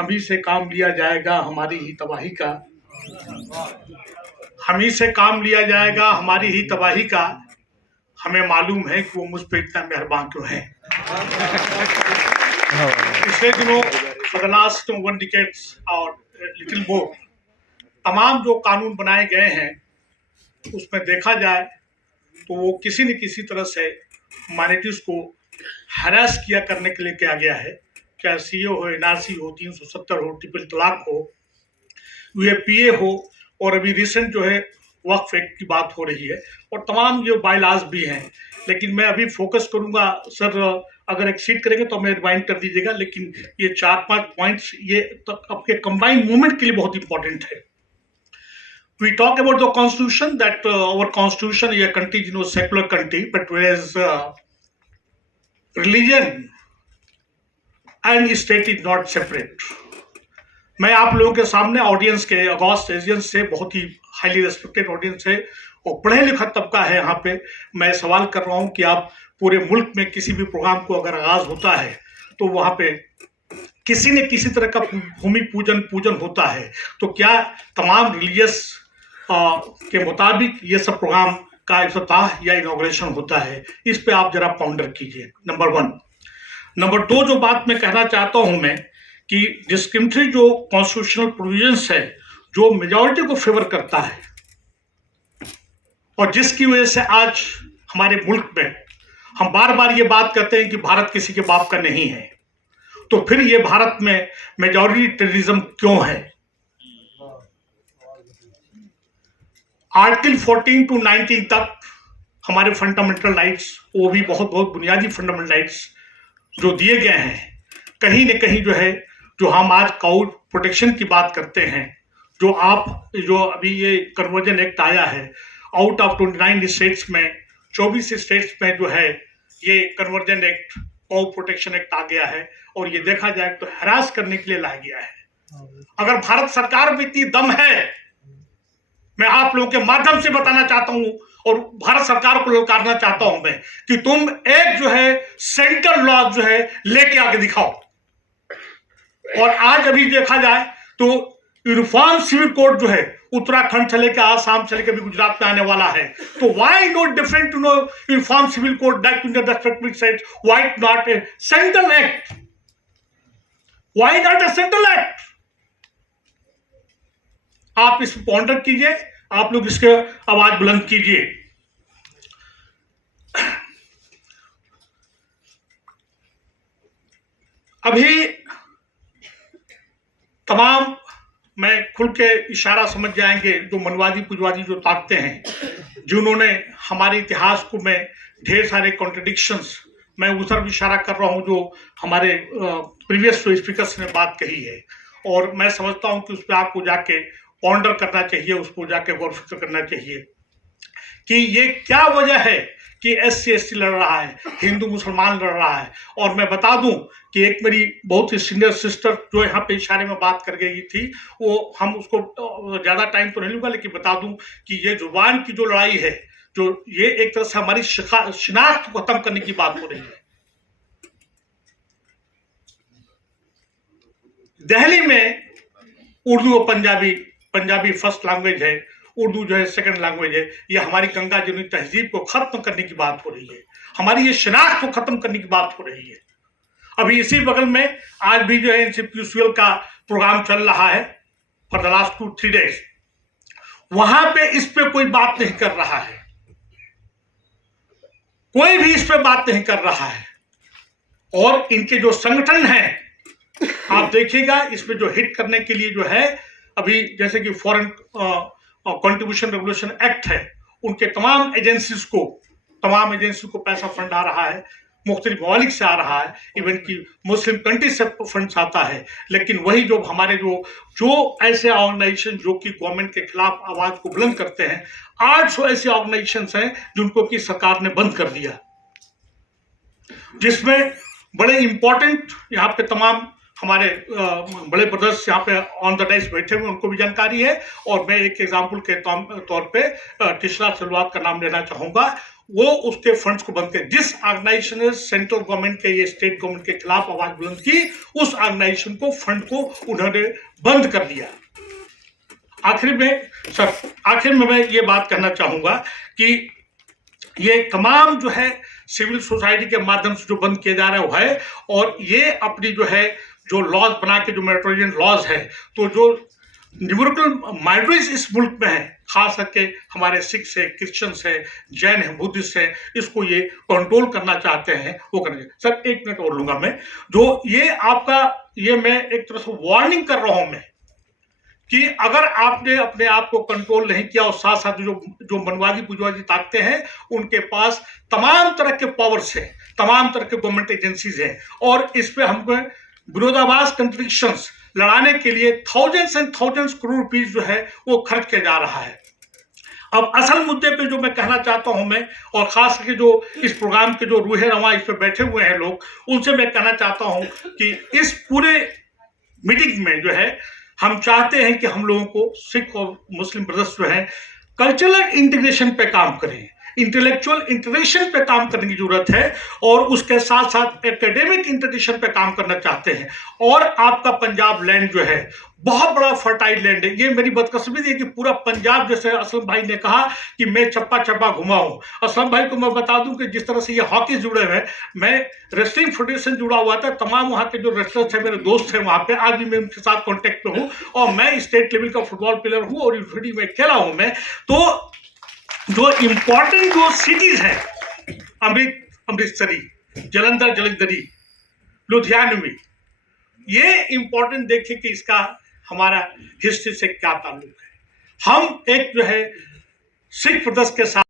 हम ही से काम लिया जाएगा हमारी ही तबाही का, हम ही से काम लिया जाएगा हमारी ही तबाही का, हमें मालूम है कि वो मुझ पे इतना मेहरबान क्यों है। पिछले दिनों फॉर द लास्ट 1 decade और लिटिल मोर तमाम जो कानून बनाए गए हैं उसमें देखा जाए तो वो किसी न किसी तरह से माइनॉरिटीज को हरास किया करने के लिए किया गया है। क्या सीए हो, एनआरसी हो, 370 हो, ट्रिपल तलाक हो, यूएपीए हो, और अभी रिसेंट जो है वक्फ एक्ट की बात हो रही है, और तमाम जो बायलाज भी हैं। लेकिन मैं अभी फोकस करूंगा सर, अगर एक्सीड करेंगे तो हमें रिमाइंड कर दीजिएगा, लेकिन ये 4-5 पॉइंट्स ये तो आपके कंबाइंड मूवमेंट के लिए बहुत इंपॉर्टेंट है। We talk about the constitution, that our constitution is a continuous secular country, but whereas religion and state is not separate. मैं आप लोगों के सामने ऑडियंस के अगस्त एजियंस से, बहुत ही हाईली रेस्पेक्टेड ऑडियंस है और पढ़े लिखा तबका है यहाँ पे, मैं सवाल कर रहा हूँ कि आप पूरे मुल्क में किसी भी प्रोग्राम को अगर आगाज होता है तो वहाँ पे किसी न किसी तरह का भूमि पूजन होता है, तो क्या तमाम रिलीजियस के मुताबिक ये सब प्रोग्राम का इफ्तिताह या इनॉग्रेशन होता है? इस पे आप जरा पाउंडर कीजिए, नंबर 1। नंबर 2 जो बात मैं कहना चाहता हूं मैं कि डिस्क्रिमिनेटरी जो कॉन्स्टिट्यूशनल प्रोविजंस है जो मेजॉरिटी को फेवर करता है और जिसकी वजह से आज हमारे मुल्क में हम बार बार ये बात करते हैं कि भारत किसी के बाप का नहीं है, तो फिर ये भारत में मेजॉरिटी टेररिज्म क्यों है? आर्टिकल 14 to 19 तक हमारे फंडामेंटल राइट्स, वो भी बहुत बुनियादी फंडामेंटल राइट्स जो दिए गए हैं, कहीं न कहीं जो है, जो हम आज काउड प्रोटेक्शन की बात करते हैं, जो अभी ये कन्वर्जन एक्ट आया है, आउट ऑफ 29 स्टेट्स में 24 स्टेट्स में जो है ये conversion act, cow protection act आ गया है, और ये देखा जाए तो हरास करने के लिए लाया गया है। अगर भारत सरकार में इतनी दम है, मैं आप लोगों के माध्यम से बताना चाहता हूं और भारत सरकार को ललकारना चाहता हूं मैं कि तुम एक जो है सेंट्रल लॉ जो है लेके आके दिखाओ। और आज अभी देखा जाए तो यूनिफॉर्म सिविल कोड जो है उत्तराखंड से लेकर आसाम से लेकर भी गुजरात में आने वाला है, तो why not different to no uniform civil code that in the respective state, why not a central act, why not a central act? आप इस पर पॉन्डर कीजिए, आप लोग इसके आवाज बुलंद कीजिए। अभी तमाम मैं खुल के इशारा समझ जाएंगे जो मनवादी पुजवादी जो ताकते हैं, जिन्होंने हमारे इतिहास को में ढेर सारे कॉन्ट्रडिक्शंस, मैं उधर भी इशारा कर रहा हूं जो हमारे प्रीवियस स्पीकर्स ने बात कही है, और मैं समझता हूं कि उस पर आपको जाके पॉन्डर करना चाहिए, उसको जाके गौर फिक्र करना चाहिए कि ये क्या वजह है कि SC/ST लड़ रहा है, हिंदू मुसलमान लड़ रहा है। और मैं बता दूं कि एक मेरी बहुत ही सीनियर सिस्टर जो यहाँ पे इशारे में बात कर गई थी, वो हम उसको ज़्यादा टाइम तो नहीं लूँगा, लेकिन बता दूं कि ये जुबान की जो लड़ाई है, जो ये एक तरह से हमारी शिनाख्त को खत्म करने की बात हो रही है। दिल्ली में उर्दू और पंजाबी फर्स्ट लैंग्वेज है, उर्दू जो है सेकंड लैंग्वेज है। ये हमारी गंगा जमुनी तहजीब को खत्म करने की बात हो रही है, हमारी ये शनाख्त को खत्म करने की बात हो रही है। अभी इसी बगल में आज भी जो है इंस्टीट्यूशनल का प्रोग्राम चल रहा है फॉर द लास्ट 2-3 डेज, वहां पे इस पे कोई बात नहीं कर रहा है, कोई भी इस पे बात नहीं कर रहा है। और इनके जो संगठन हैं, आप देखिएगा इसमें जो हिट करने के लिए जो है, अभी जैसे कि फॉरेन कंट्रीब्यूशन रेगुलेशन एक्ट है, उनके तमाम एजेंसीज को पैसा फंड आ रहा है, मुख्तलिफ ममालिक से आ रहा है, इवन की मुस्लिम कंट्री से फंड्स आता है। लेकिन वही जो हमारे जो ऐसे ऑर्गेनाइजेशन जो कि गवर्नमेंट के खिलाफ आवाज को बुलंद करते हैं, 800 ऐसे ऑर्गेनाइजेशन हैं जिनको कि सरकार ने बंद कर दिया, जिसमें बड़े इंपॉर्टेंट यहाँ पे तमाम हमारे बड़े ब्रदर्स यहाँ पे ऑन द डाइस बैठे हुए, उनको भी जानकारी है। और मैं एक एग्जाम्पल के तौर पे टिशरा सलवात का नाम लेना चाहूँगा। वो उसके फंड्स को बंद कर, जिस ऑर्गेनाइजेशन ने सेंट्रल गवर्नमेंट के ये स्टेट गवर्नमेंट के खिलाफ आवाज बुलंद की, उस ऑर्गेनाइजेशन को फंड को उन्होंने बंद कर दिया। आखिर में मैं ये बात कहना चाहूंगा कि ये तमाम जो है सिविल सोसाइटी के माध्यम से जो बंद किया जा रहा है, और ये अपनी जो है जो लॉज बना के जो मेट्रोरियन लॉज है, तो जो न्यूमेरिकल माइनॉरिटीज इस मुल्क में है, खास करके हमारे सिख्स है, क्रिश्चियंस है, जैन है, बुद्धिस्ट है, इसको ये कंट्रोल करना चाहते हैं, वो करेंगे। सर 1 मिनट और लूंगा मैं, जो ये आपका, ये मैं एक तरह से वार्निंग कर रहा हूं मैं कि अगर आपने अपने आप को कंट्रोल नहीं किया, और साथ साथ जो मनवादी पूंजीवादी ताकतें हैं, उनके पास तमाम तरह के पावर्स हैं, तमाम तरह के गवर्नमेंट एजेंसीज हैं, और इस पे हमको विरोधाभास कंट्रडिक्शंस लड़ाने के लिए thousands and thousands crore rupees जो है वो खर्च किया जा रहा है। अब असल मुद्दे पे जो मैं कहना चाहता हूं मैं, और खास करके जो इस प्रोग्राम के जो रूहे रवां इस पे बैठे हुए हैं लोग, उनसे मैं कहना चाहता हूं कि इस पूरे मीटिंग में जो है हम चाहते हैं कि हम लोगों को, सिख और मुस्लिम ब्रदर्स जो हैं, कल्चरल इंटीग्रेशन पे काम करें, इंटेलेक्चुअल इंटीग्रेशन पे काम करने की जरूरत है, और उसके साथ साथ एकेडमिक इंटीग्रेशन पे काम करना चाहते हैं। और आपका पंजाब लैंड जो है बहुत बड़ा फर्टाइल लैंड है। ये मेरी बदकिस्मती है कि पूरा पंजाब, जैसे असलम भाई ने कहा कि मैं चप्पा चप्पा घुमा हूं। असलम भाई को मैं बता दूं कि जिस तरह से ये हॉकी जुड़े हुए हैं, मैं रेसलिंग फेडरेशन जुड़ा हुआ था, तमाम वहां के जो रेसलर्स हैं मेरे दोस्त हैं वहां पे, आज भी मैं उनके साथ कॉन्टेक्ट में हूं, और मैं स्टेट लेवल का फुटबॉल प्लेयर हूं और यूनिवर्सिटी में खेला हूं मैं। तो जो इंपॉर्टेंट जो सिटीज हैं, अमृतसरी, जलंधरी, लुधियानवी, ये इंपॉर्टेंट देखिए कि इसका हमारा हिस्ट्री से क्या ताल्लुक है। हम एक जो है सिख ब्रदर्स के साथ